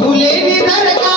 Phuleli दरका